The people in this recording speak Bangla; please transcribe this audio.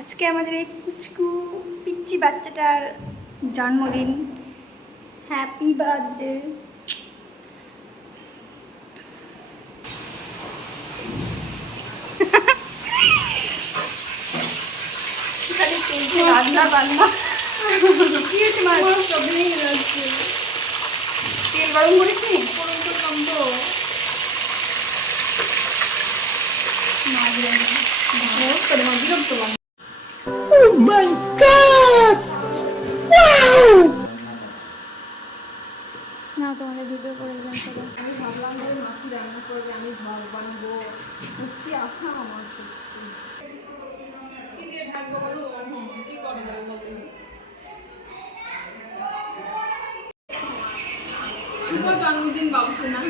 আজকে আমাদের এই পুচকু পিচ্চি বাচ্চাটার জন্মদিন। Happy birthday. রান্না বান্না কি হচ্ছে মা? সব ভেঙে যাচ্ছে। তেল গরম করেছি, গরম করলাম তো। Oh my God! Wow! না তোমাদের ভিডিও করে দিলাম চলো। আমি ভাবলাম যে মাসি রান্না করবে, আমি ভাত বানবো। কি আশা আমার সত্যি। কি দিয়ে ঢাকবো বলো? কি করে যাবে বলতে? শুভ জন্মদিন বাবু সোনা।